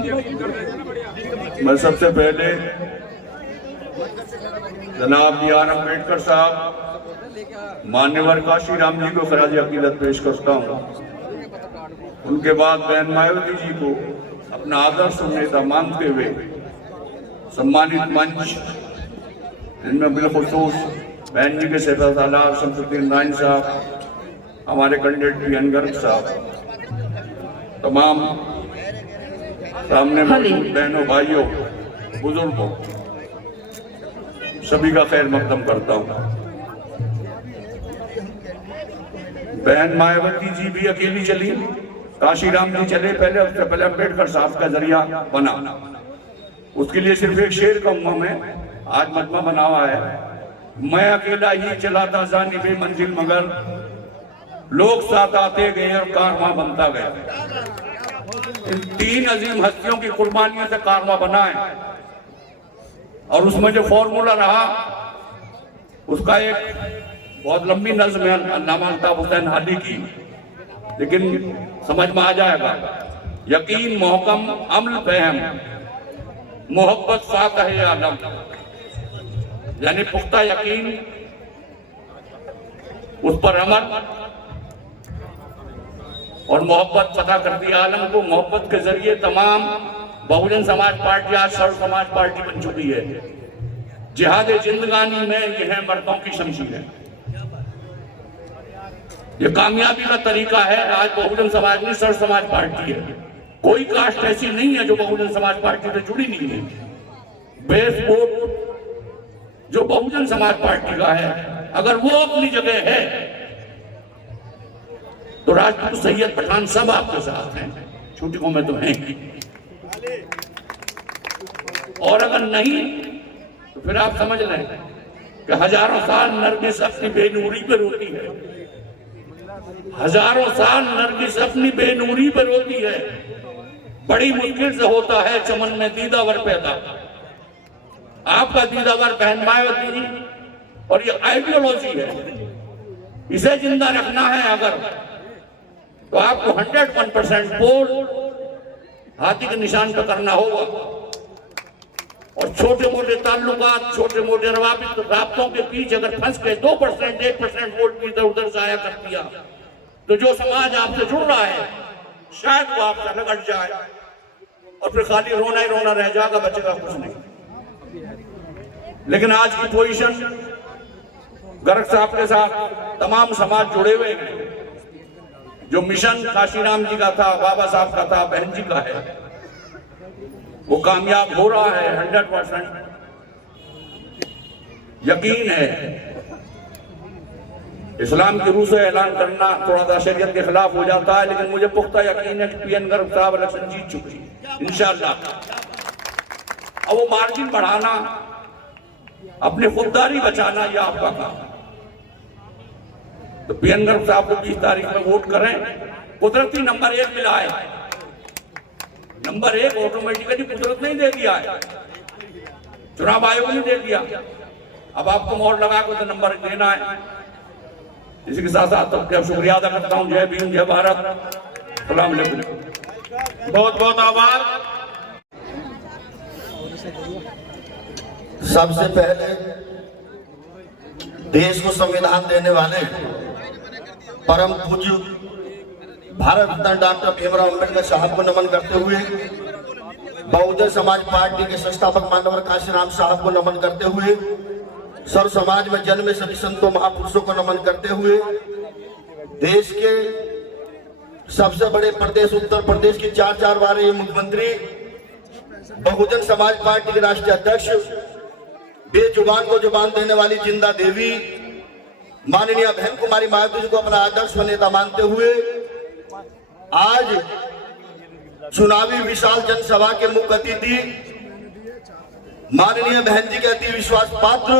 मैं सबसे पहले जनाब B.R. अम्बेडकर साहब, मान्यवर काशीराम जी को खराज अकीदत पेश करता हूँ। उनके बाद बहन मायावती जी को अपना आदर्श नेता मानते हुए सम्मानित मंच, इनमें बिलखुसूस बहन जी के सेक्रेटरी शमसुद्दीन राइन साहब, हमारे कैंडिडेट पीएन गर्ग साहब, तमाम सामने मौजूद बहनों, भाइयों, बुजुर्गों, सभी का खैर मकदम करता हूँ। बहन मायावती जी भी अकेली चली, काशीराम जी चले पहले, उससे पहले अम्बेडकर साहब का जरिया बना। उसके लिए सिर्फ एक शेर कहूंगा मैं, आज मजमा बना हुआ है। मैं अकेला ही चला था जानिबे मंजिल, मगर लोग साथ आते गए और कारवां बनता गया। इन तीन अजीम हस्तियों की कुर्बानियों से कारवां बना है, और उसमें जो फॉर्मूला रहा उसका एक बहुत लंबी नज्म है अल्लामा अल्ताफ हुसैन हादी की, लेकिन समझ में आ जाएगा। यकीन, मोहकम, अमल, फहम, मोहब्बत फातह आलम, यानी पुख्ता यकीन, उस पर अमल और मोहब्बत फतह कर दी आलम को। मोहब्बत के जरिए तमाम बहुजन समाज पार्टी आज सर्व समाज पार्टी बन चुकी है। जिहाद जिंदगानी में यह है मर्दों की शमशीर है। ये कामयाबी का तरीका है। आज बहुजन समाज में सर्व समाज पार्टी है। कोई कास्ट ऐसी नहीं है जो बहुजन समाज पार्टी से जुड़ी नहीं है। बेस वोट जो बहुजन समाज पार्टी का है, अगर वो अपनी जगह है तो राजपूत, सैयद, पठान सब आपके साथ हैं, छुट्टियों में तो हैं। और अगर नहीं तो फिर आप समझ लें कि हजारों साल नरगिस अपनी बेनूरी पे रोती है। हजारों साल नरगिस अपनी बेनूरी पे रोती है। बड़ी मुश्किल से होता है चमन में दीदावर पैदा। आपका दीदावर बहन मायावती जी, और ये आइडियोलॉजी है, इसे जिंदा रखना है अगर, तो आपको 101% पोल हाथी के निशान पर करना होगा। और छोटे मोटे ताल्लुकात, छोटे मोटे राब्तों के पीछे अगर फंस गए 2%, 1% वोट भी इधर उधर जाया कर दिया, तो जो समाज आपसे जुड़ रहा है शायद वो आपसे रगड़ जाए और फिर खाली रोना ही रोना रह जाएगा, बचेगा कुछ नहीं। लेकिन आज की पोजीशन गर्ग साहब के साथ तमाम समाज जुड़े हुए हैं। जो मिशन काशीराम जी का था, बाबा साहब का था, बहन जी का है, वो कामयाब हो रहा है। 100% यकीन है। इस्लाम की रूह से ऐलान करना थोड़ा सा शरीयत के खिलाफ हो जाता है, लेकिन मुझे पुख्ता यकीन है कि पीएन गर्ग साहब इलेक्शन जीत चुके हैं इंशाअल्लाह। अब वो मार्जिन बढ़ाना, अपनी खुददारी बचाना, यह आपका काम है। तो पीएन गर्ग साहब को 20 तारीख में वोट करें। कुदरती नंबर 1 मिला है। नंबर 1 ऑटोमेटिकली कुदरत नहीं दे दिया है, चुनाव आयोग ने दे दिया। अब आपको मोहर लगा कर तो नंबर देना है। इसी के साथ साथ तो शुक्रिया अदा करता हूँ। जय भीम, जय भारत, सलाम अलैकुम। बहुत बहुत आभार। सबसे पहले देश को संविधान देने वाले परम पूज्य भारत रत्न डॉक्टर भीमराव अम्बेडकर साहब को नमन करते हुए, बहुजन समाज पार्टी के संस्थापक मान्यवर काशीराम साहब को नमन करते हुए, सर्व समाज में जन्मे सभी संतों महापुरुषों को नमन करते हुए, देश के सबसे बड़े प्रदेश उत्तर प्रदेश की 4 बार मुख्यमंत्री, बहुजन समाज पार्टी के राष्ट्रीय अध्यक्ष, बेजुबान को जुबान देने वाली जिंदा देवी माननीय बहन कुमारी मायावती जी को अपना आदर्श नेता मानते हुए, आज चुनावी विशाल जनसभा के मुख्य अतिथि माननीय बहन जी के अति विश्वास पात्र,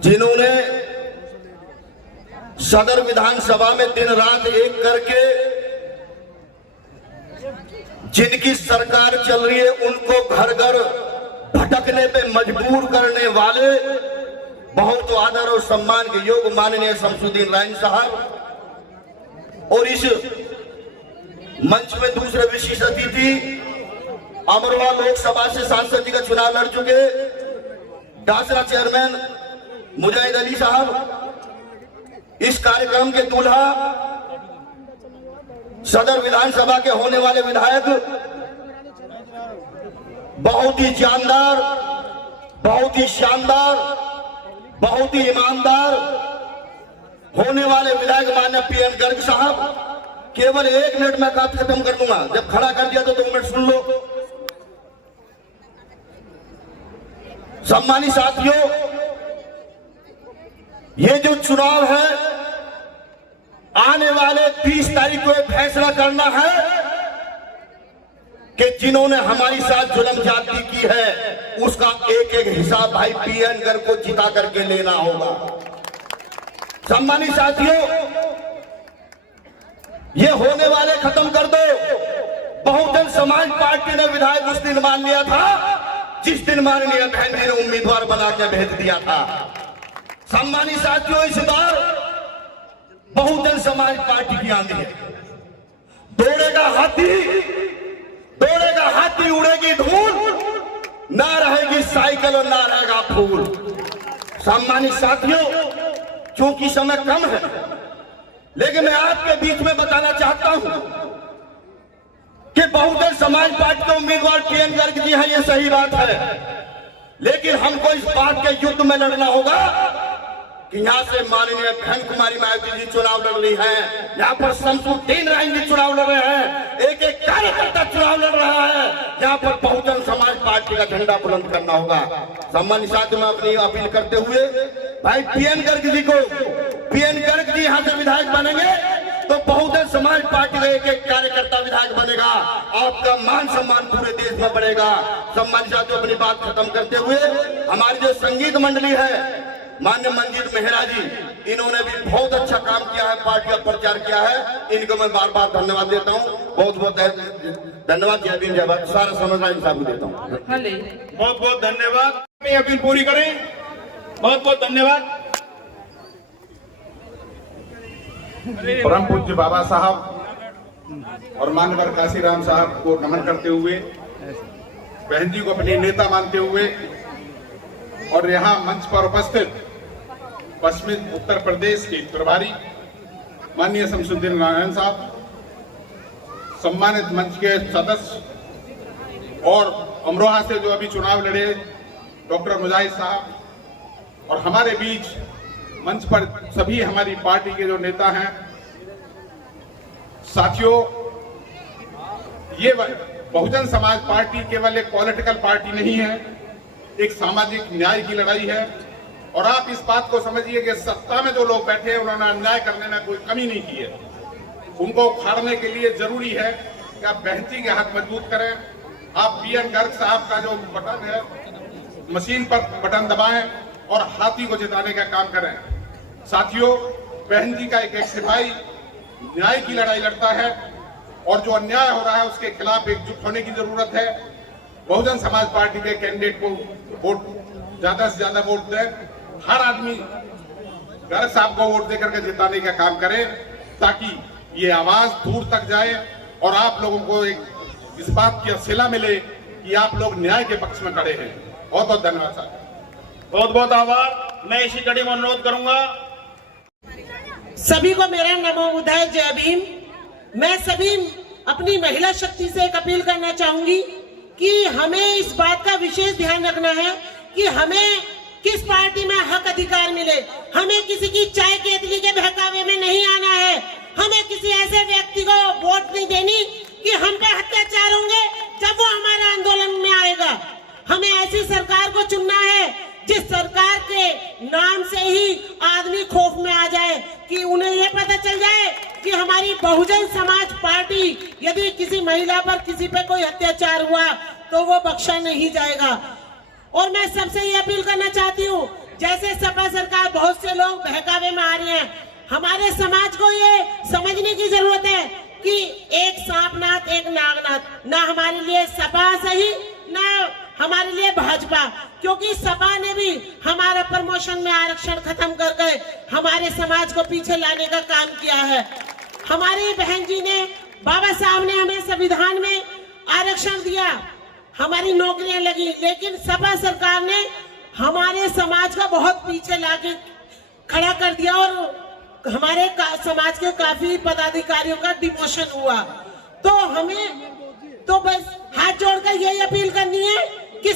जिन्होंने सदर विधानसभा में दिन रात एक करके जिनकी सरकार चल रही है उनको घर घर भटकने पे मजबूर करने वाले बहुत आदर और सम्मान के योग्य माननीय शमसुद्दीन राइन साहब, और इस मंच में दूसरे विशिष्ट अतिथि अमरोहा लोकसभा से सांसद जी का चुनाव लड़ चुके डासरा चेयरमैन मुजाहिद अली साहब, इस कार्यक्रम के दूल्हा सदर विधानसभा के होने वाले विधायक, बहुत ही जानदार, बहुत ही शानदार, बहुत ही ईमानदार होने वाले विधायक माननीय पीएन गर्ग साहब। केवल 1 मिनट में बात खत्म कर दूंगा, जब खड़ा कर दिया तो 2 मिनट सुन लो। सम्मानित साथियों, ये जो चुनाव है आने वाले 30 तारीख को एक फैसला करना है कि जिन्होंने हमारी साथ जुल्म ज्यादती की है उसका एक एक हिसाब भाई पीएन गर्ग को जिता करके लेना होगा। सम्मानित साथियों, ये होने वाले खत्म कर दो। बहुजन समाज पार्टी ने विधायक उस दिन मान लिया था जिस दिन माननीय बहन जी ने उम्मीदवार बना के भेज दिया था। सम्मानित साथियों, इस बार बहुजन समाज पार्टी की आंधी है। दौड़ेगा हाथी, उड़ेगी धूल, ना रहेगी साइकिल और ना रहेगा फूल। सम्मानित साथियों, क्योंकि समय कम है, लेकिन मैं आपके बीच में बताना चाहता हूं कि बहुजन समाज पार्टी के उम्मीदवार पीएन गर्ग जी हैं, ये सही बात है, लेकिन हमको इस बात के युद्ध में लड़ना होगा कि यहाँ से माननीय बहन कुमारी मायावती जी चुनाव लड़ रही हैं, यहाँ पर शमसुद्दीन राय जी चुनाव लड़ रहे हैं, एक एक कार्यकर्ता चुनाव लड़ रहा है। यहाँ पर बहुजन समाज पार्टी का झंडा बुलंद करना होगा। सम्मानित साथियों, मैं अपनी अपील करते हुए भाई पीएन गर्ग जी को, पीएन गर्ग जी यहाँ से विधायक बनेंगे तो बहुजन समाज पार्टी का एक एक कार्यकर्ता विधायक बनेगा, आपका मान सम्मान पूरे देश में बढ़ेगा। सम्मानित साथियों, अपनी बात खत्म करते हुए हमारी जो संगीत मंडली है मान्य मंजीत मेहरा जी, इन्होंने भी बहुत अच्छा काम किया है, पार्टी का प्रचार किया है, इनको मैं बार बार धन्यवाद देता हूँ। बहुत बहुत धन्यवाद। जय भीम जय भारत, सारा समझना इंसान को देता हूँ। बहुत बहुत धन्यवाद। अपील पूरी करें। बहुत बहुत धन्यवाद। परम पूज्य बाबा साहब और मानवर काशीराम साहब को नमन करते हुए, बहन जी को अपने नेता मानते हुए और यहाँ मंच पर उपस्थित पश्चिमी उत्तर प्रदेश के प्रभारी माननीय शमसुद्दीन नारायण साहब, सम्मानित मंच के सदस्य और अमरोहा से जो अभी चुनाव लड़े डॉक्टर मुजाहिद साहब, और हमारे बीच मंच पर सभी हमारी पार्टी के जो नेता हैं। साथियों, ये बहुजन समाज पार्टी केवल एक पॉलिटिकल पार्टी नहीं है, एक सामाजिक न्याय की लड़ाई है। और आप इस बात को समझिए कि सत्ता में जो लोग बैठे हैं उन्होंने अन्याय करने में कोई कमी नहीं की है। उनको उखाड़ने के लिए जरूरी है कि आप बहन जी के हाथ मजबूत करें। आप पीएन गर्ग साहब का जो बटन है, मशीन पर बटन दबाएं और हाथी को जिताने का काम करें। साथियों, बहन जी का एक सिपाही न्याय की लड़ाई लड़ता है और जो अन्याय हो रहा है उसके खिलाफ एकजुट होने की जरूरत है। बहुजन समाज पार्टी के कैंडिडेट को वोट ज्यादा से ज्यादा वोट दें। हर आदमी गर्ग साहब को वोट देकर के जिताने का काम करे ताकि ये आवाज दूर तक जाए और आप लोगों को एक इस बात की सिला मिले कि आप लोग न्याय के पक्ष में खड़े हैं। बहुत बहुत धन्यवाद साहब। बहुत बहुत आभार। मैं इसी कड़ी में अनुरोध करूंगा। सभी को मेरा नमो बुद्धाय, जय भीम। मैं सभी अपनी महिला शक्ति से एक अपील करना चाहूंगी कि हमें इस बात का विशेष ध्यान रखना है कि हमें किस पार्टी में हक अधिकार मिले। हमें किसी की चाय केतली के बहकावे में नहीं आना है। हमें किसी ऐसे व्यक्ति को वोट नहीं देनी कि हम पे अत्याचार होंगे जब वो हमारे आंदोलन में आएगा। हमें ऐसी सरकार को चुनना है जिस सरकार के नाम से ही आदमी खौफ में आ जाए, कि उन्हें ये पता चल जाए कि हमारी बहुजन समाज पार्टी यदि किसी महिला पर किसी पे कोई अत्याचार हुआ तो वो बख्शा नहीं जाएगा। और मैं सबसे ये अपील करना चाहती हूँ, जैसे सपा सरकार बहुत से लोग बहकावे में आ रहे हैं, हमारे समाज को ये समझने की जरूरत है कि एक सांपनाथ एक नागनाथ, ना हमारे लिए सपा सही ना हमारे लिए भाजपा, क्योंकि सपा ने भी हमारा प्रमोशन में आरक्षण खत्म कर गए हमारे समाज को पीछे लाने का काम किया है। हमारी बहन जी ने बाबा साहब ने हमें संविधान में आरक्षण दिया, हमारी नौकरियां लगी, लेकिन सपा सरकार ने हमारे समाज का बहुत पीछे लाके खड़ा कर दिया और हमारे समाज के काफी पदाधिकारियों का डिमोशन हुआ। तो हमें तो बस हाथ जोड़कर यही अपील करनी है कि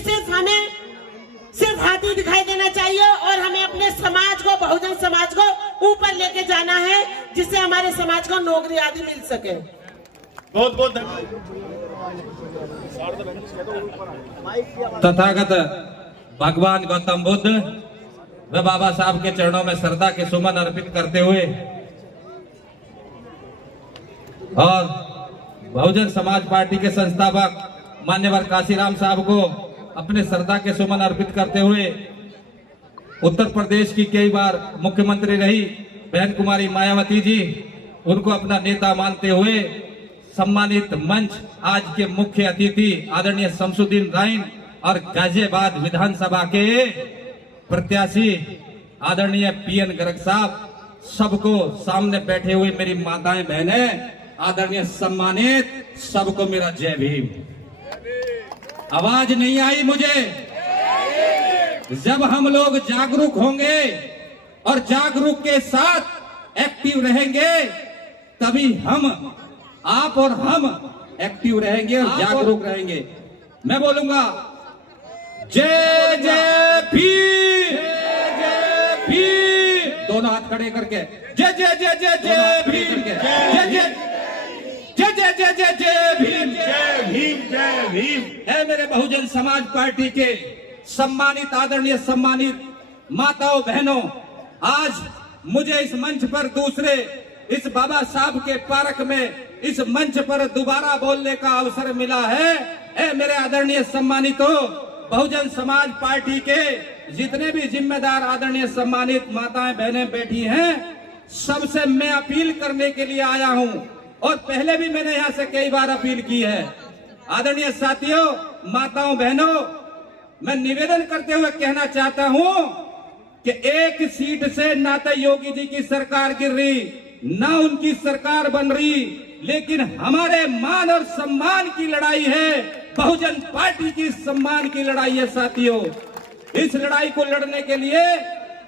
सिर्फ हाथी दिखाई देना चाहिए और हमें अपने समाज को, बहुजन समाज को ऊपर लेके जाना है, जिससे हमारे समाज को नौकरी आदि मिल सके। बहुत बहुत धन्यवाद। तथागत भगवान गौतम बुद्ध व बाबा साहब के चरणों में श्रद्धा के सुमन अर्पित करते हुए और बहुजन समाज पार्टी के संस्थापक मान्यवर काशीराम साहब को अपने श्रद्धा के सुमन अर्पित करते हुए उत्तर प्रदेश की कई बार मुख्यमंत्री रही बहन कुमारी मायावती जी, उनको अपना नेता मानते हुए सम्मानित मंच आज के मुख्य अतिथि आदरणीय शमसुद्दीन राइन और गाजियाबाद विधानसभा के प्रत्याशी आदरणीय पीएन गर्ग साहब, सबको सामने बैठे हुए मेरी माताएं बहनें, आदरणीय सम्मानित, सबको मेरा जय भीम। आवाज नहीं आई मुझे। जब हम लोग जागरूक होंगे और जागरूक के साथ एक्टिव रहेंगे, तभी हम, आप और हम एक्टिव रहेंगे और जागरूक रहेंगे। मैं बोलूंगा जय जय भीम, जय भीम, दोनों हाथ खड़े करके जय जय जय जय जय भीम, जय जय जय जय जय जय जय भीम, जय भीम, जय भीम। है मेरे बहुजन समाज पार्टी के सम्मानित, आदरणीय सम्मानित माताओं बहनों, आज मुझे इस मंच पर दूसरे, इस बाबा साहब के पार्क में इस मंच पर दोबारा बोलने का अवसर मिला है। ए मेरे आदरणीय सम्मानितों, बहुजन समाज पार्टी के जितने भी जिम्मेदार आदरणीय सम्मानित माताएं बहनें बैठी हैं, सबसे मैं अपील करने के लिए आया हूं और पहले भी मैंने यहां से कई बार अपील की है। आदरणीय साथियों, माताओं बहनों, मैं निवेदन करते हुए कहना चाहता हूं कि एक सीट से ना तो योगी जी की सरकार गिर रही, ना उनकी सरकार बन रही, लेकिन हमारे मान और सम्मान की लड़ाई है, बहुजन पार्टी की सम्मान की लड़ाई है। साथियों, इस लड़ाई को लड़ने के लिए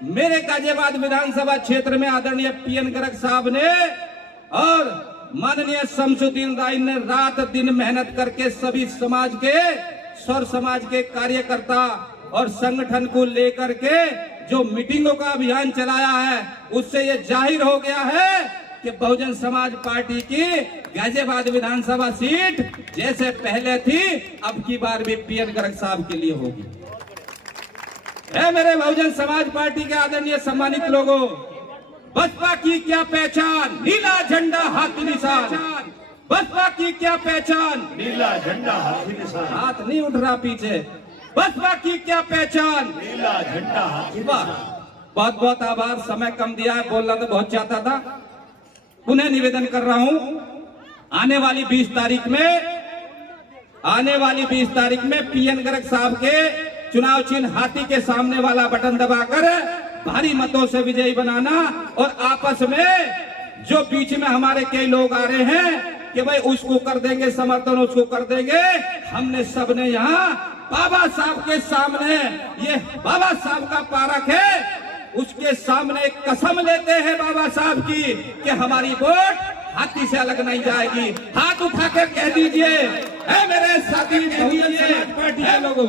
मेरे गाजियाबाद विधानसभा क्षेत्र में आदरणीय पीएन गर्ग साहब ने और माननीय शमसुद्दीन राइन ने रात दिन मेहनत करके सभी समाज के, सौर समाज के कार्यकर्ता और संगठन को लेकर के जो मीटिंगों का अभियान चलाया है, उससे ये जाहिर हो गया है कि बहुजन समाज पार्टी की गाजियाबाद विधानसभा सीट जैसे पहले थी, अब की बार भी पीएन गर्ग साहब के लिए होगी। है मेरे बहुजन समाज पार्टी के आदरणीय सम्मानित लोगों, बसपा की क्या पहचान, नीला झंडा हाथी निशान। बसपा की क्या पहचान, नीला झंडा हाथी निशान। हाथ नहीं उठ रहा पीछे। बसपा की क्या पहचान, नीला झंडा हाथी निशान। बहुत बहुत आभार। समय कम दिया है, बोलना तो बहुत चाहता था। पुनः निवेदन कर रहा हूं, आने वाली 20 तारीख में पीएन गर्ग साहब के चुनाव चिन्ह हाथी के सामने वाला बटन दबाकर भारी मतों से विजयी बनाना और आपस में जो बीच में हमारे कई लोग आ रहे हैं कि भाई उसको कर देंगे समर्थन, उसको कर देंगे, हमने सबने यहाँ बाबा साहब के सामने, ये बाबा साहब का पार्क है, उसके सामने एक कसम लेते हैं बाबा साहब की कि हमारी वोट हाथी से अलग नहीं जाएगी। हाथ उठाकर कह दीजिए। है मेरे साथी बहुजन समाज पार्टी के लोगों,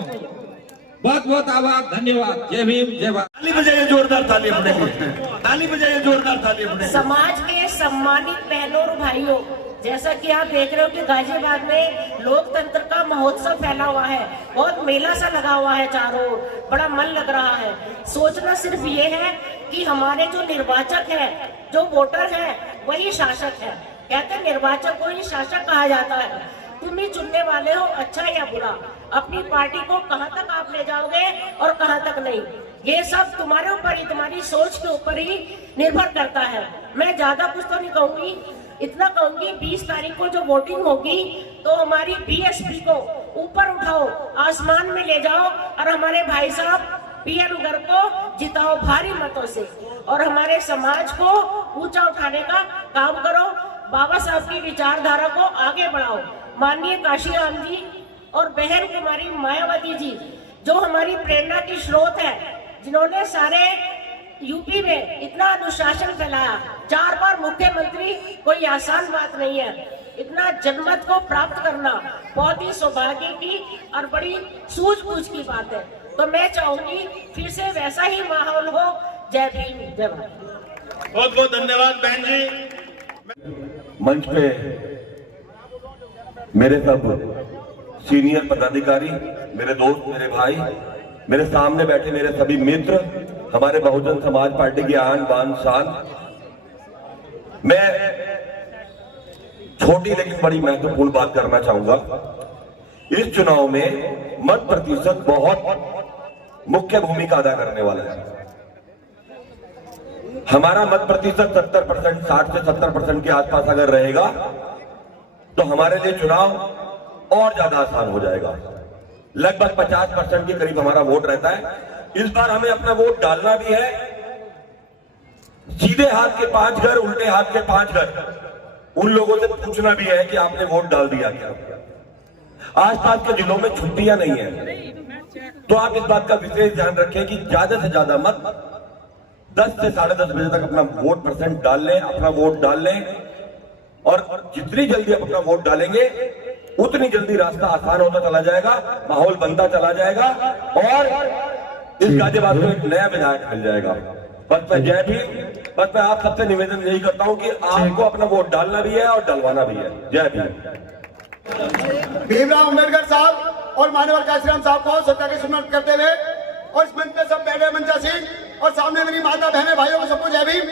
बहुत बहुत आभार, धन्यवाद। जय भीम, जय भारत। ताली बजाइए, जोरदार ताली बजाइए, ताली बजाइए, जोरदार ताली बजाइए। समाज के सम्मानित बहनों और भाइयों, जैसा कि आप देख रहे हो कि गाजियाबाद में लोकतंत्र का महोत्सव फैला हुआ है, बहुत मेला सा लगा हुआ है, चारों ओर बड़ा मन लग रहा है। सोचना सिर्फ ये है कि हमारे जो निर्वाचक है, जो वोटर है, वही शासक है। कहते हैं निर्वाचक को ही शासक कहा जाता है। तुम ही चुनने वाले हो, अच्छा या बुरा, अपनी पार्टी को कहां तक आप ले जाओगे और कहां तक नहीं, ये सब तुम्हारे ऊपर ही, तुम्हारी सोच के ऊपर ही निर्भर करता है। मैं ज्यादा कुछ तो नहीं कहूंगी, इतना कहूंगी 20 तारीख को जो वोटिंग होगी तो हमारी बीएसपी को ऊपर उठाओ, आसमान में ले जाओ और हमारे भाई साहब पीएन गर्ग को जिताओ भारी मतों से और हमारे समाज को ऊंचा उठाने का काम करो। बाबा साहब की विचारधारा को आगे बढ़ाओ। माननीय काशीराम जी और बहन कुमारी मायावती जी जो हमारी प्रेरणा की स्रोत है, जिन्होंने सारे यूपी में इतना अनुशासन फैलाया, 4 बार मुख्यमंत्री, कोई आसान बात नहीं है। इतना जनमत को प्राप्त करना बहुत ही सौभाग्य की और बड़ी सूझबूझ की बात है। तो मैं चाहूंगी फिर से वैसा ही माहौल हो। जय भीम, जय भारत। बहुत बहुत धन्यवाद बहन जी। मंच पे मेरे सब सीनियर पदाधिकारी, मेरे दोस्त, मेरे भाई, मेरे सामने बैठे मेरे सभी मित्र, हमारे बहुजन समाज पार्टी की आन बान शान। मैं छोटी लेकिन बड़ी महत्वपूर्ण बात करना चाहूंगा। इस चुनाव में मत प्रतिशत बहुत मुख्य भूमिका अदा करने वाला है। हमारा मत प्रतिशत 70%, 60 से 70% के आसपास अगर रहेगा तो हमारे लिए चुनाव और ज्यादा आसान हो जाएगा। लगभग 50% के करीब हमारा वोट रहता है। इस बार हमें अपना वोट डालना भी है। सीधे हाथ के 5 घर, उल्टे हाथ के 5 घर, उन लोगों से पूछना भी है कि आपने वोट डाल दिया क्या। आसपास के जिलों में छुट्टियां नहीं है, तो आप इस बात का विशेष ध्यान रखें कि ज्यादा से ज्यादा मत 10 से 10:30 बजे तक अपना वोट % डाल लें, अपना वोट डाल लें। और जितनी जल्दी आप अपना वोट डालेंगे उतनी जल्दी रास्ता आसान होता चला जाएगा, माहौल बनता चला जाएगा और इस गाजियाबाद में एक नया विधायक मिल जाएगा। बस मैं जय भीम। बस मैं आप सबसे निवेदन यही करता हूं कि आपको अपना वोट डालना भी है और डलवाना भी है। जय भीम। भीमराव अंबेडकर साहब और माननीय काशीराम साहब को सत्ता के सुमन करते हुए और इस मंच में सब बैठे मंचा सिंह और सामने मेरी माता बहने भाइयों को सबको जय भीम।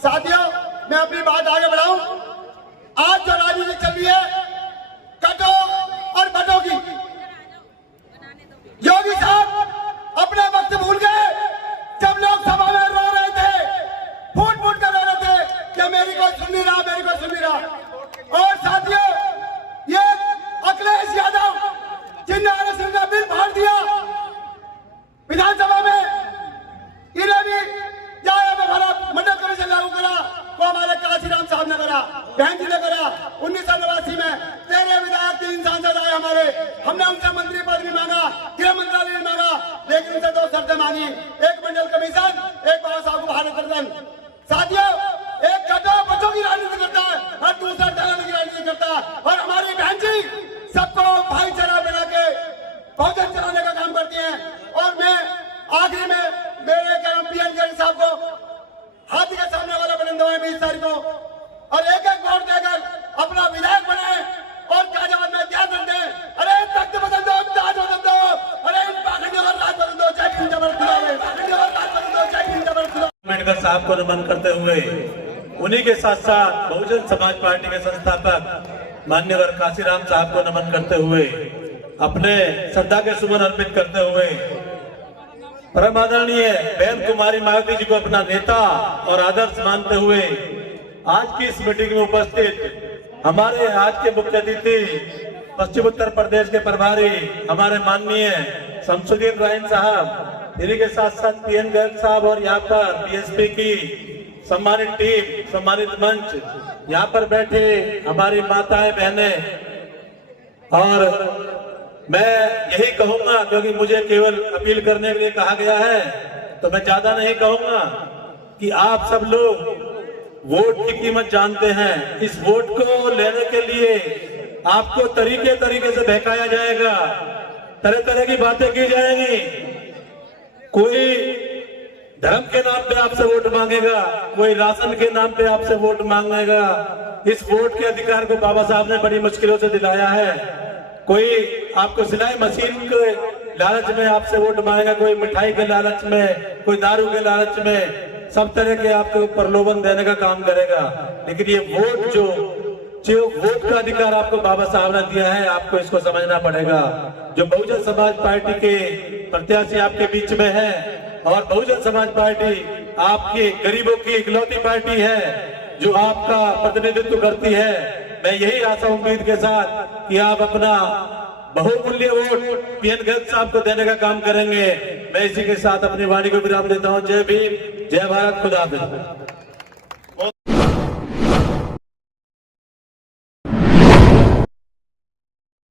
साथियों, मैं अपनी बात आगे बढ़ाऊं। आज जो राजनीति चल रही है कटो और बटो की, योगी साहब अपना वक्त भूल गए। जब लोकसभा में रो रहे थे, फूट फूट कर रो रहे थे कि मेरी कोई सुन नहीं रहा, मेरी कोई सुन नहीं रहा। और साथियों, ये अखिलेश यादव जिनने आरक्षण का बिल फाड़ दिया विधानसभा में, इन्हें भी जाए हमारा मंडल कमीशन लागू करा, वो हमारे काशीराम साहब ने करा, बहन जी ने करा। 1989 में 13 विधायक, 3 सांसद आए हमारे। हमने उनसे मंत्री पद भी मांगा, गृह मंत्रालय भी मांगा, लेकिन उनसे 2 शर्तें मांगी, एक मंडल कमीशन, एक बाबा साहब को भारत रत्न। साथियों, एक कटो बचों की राजनीति करता है और दूसरा डराने की राजनीति करता है। और हमारी बहन जी सबको भाईचारा बना के बहुजन चलाने का काम करती हैं। और मैं आखिरी में मेरे PN साहब को हाथी के सामने वाला बटन दबाएं 20 तारीख को और एक एक वोट देकर अपना विधायक बनाए और गाजियाबाद में क्या करते हैं। अरे तख्त बदल दो, ताज बदल दो, अरे इन पाखंडियों का राज बदल दो। जय हिंद, जय भारत। पाखंडियों का राज बदल दो। जय हिंद, जय भारत। अंबेडकर साहब को नमन करते हुए उन्हीं के साथ साथ बहुजन समाज पार्टी के संस्थापक माननीय काशीराम साहब को नमन करते हुए अपने श्रद्धा के सुमन अर्पित करते हुए परम आदरणीय बहन कुमारी मायावती जी को अपना नेता और आदर्श मानते हुए आज की इस मीटिंग में उपस्थित हमारे आज के मुख्य अतिथि पश्चिम उत्तर प्रदेश के प्रभारी हमारे माननीय शमसुद्दीन राइन साहब, इन्हीं के साथ साथ PN गर्ग साहब और यहाँ पर BSP की सम्मानित टीम, सम्मानित मंच, यहाँ पर बैठे हमारी माताएं बहनें। और मैं यही कहूंगा, क्योंकि मुझे केवल अपील करने के लिए कहा गया है, तो मैं ज्यादा नहीं कहूंगा कि आप सब लोग वोट की कीमत जानते हैं। इस वोट को लेने के लिए आपको तरीके से बहकाया जाएगा, तरह तरह की बातें की जाएंगी। कोई धर्म के नाम पे आपसे वोट मांगेगा, कोई राशन के नाम पे आपसे वोट मांगेगा। इस वोट के अधिकार को बाबा साहब ने बड़ी मुश्किलों से दिलाया है। कोई आपको सिलाई मशीन के लालच में आपसे वोट मांगेगा, कोई मिठाई के लालच में, कोई दारू के लालच में, सब तरह के आपको प्रलोभन देने का काम करेगा। लेकिन ये वोट जो वोट का अधिकार आपको बाबा साहब ने दिया है, आपको इसको समझना पड़ेगा। जो बहुजन समाज पार्टी के प्रत्याशी आपके बीच में है और बहुजन समाज पार्टी आपके गरीबों की इकलौती पार्टी है जो आपका प्रतिनिधित्व करती है। मैं यही आशा उम्मीद के साथ कि आप अपना बहुमूल्य वोट PN गर्ग साहब को देने का काम करेंगे। मैं इसी के साथ अपनी वाणी को विराम देता हूं। जय भीम, जय भारत, खुदा हाफिज।